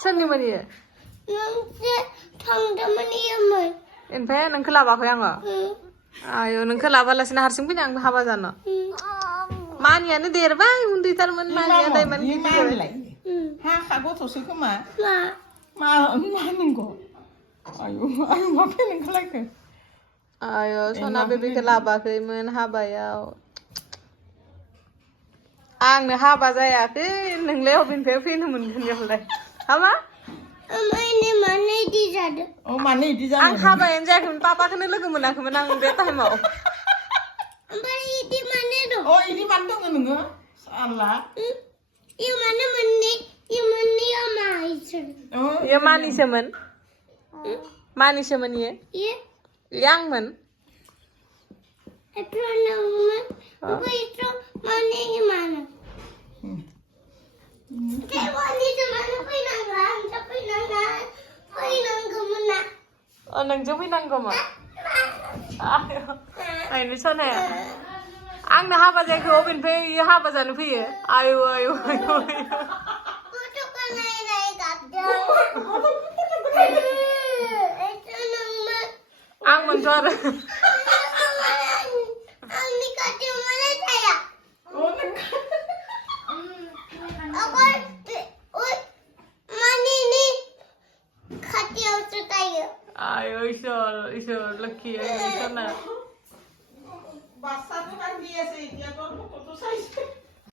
सोरनिमोन इयो नोंसो थांदोंमोन ओमफ्राय नोंखौ लाबाखै आङो आयौ नोंखौ लाबालासिनो हारसिं फैनो आंबो हाबा जानो मानियानो देरबाय उन्दैथारमोन मानिया दायमान गिदिर जाबाय हाखा गथ'सो खोमा मा नंगौ आयु आयु मा फेलें खालायखो आयौ सना बेबिखौ लाबाखैमोन हाबायाव आंनो हाबा जायाखै नोंलाय अबेनिफ्राय फैनो मोनगोन बेवलाय हामा माने इदि जादों अ माने इदि जादों आं हाबायानो जायाखैमोन पापाखौनो लोगो मोनाखैमोन आं बे टाइमाव ओमफ्राय इदि माने दं अ इदि मानो दङ नोङो साला इयो माने मोननैया मा इसोर इयो मानिसोमोन मानिसोमोन इयो आंमोन एप्रो नोंमोन ओमफ्राय इथ्र माने मानो केवानिसो मानो फैनांगौ आंसो फैनांगौमोन ना नोंजों फैनांगौमोन आयनो सनाया आंनो हाबा जायाखै अबेनिफ्राय इयो हाबा जानो फैयो आयु आयु आयु गथ'खौ नायनाय गाबदों आं मोनथ' आरो आंनि खाथियाव माने थाया माने खाथियावसो थायो आयु इसोर लोखि आयु सना বাচ্চাটো কান্দি আছে এতিয়া তোৰ ফটোটো চাইছে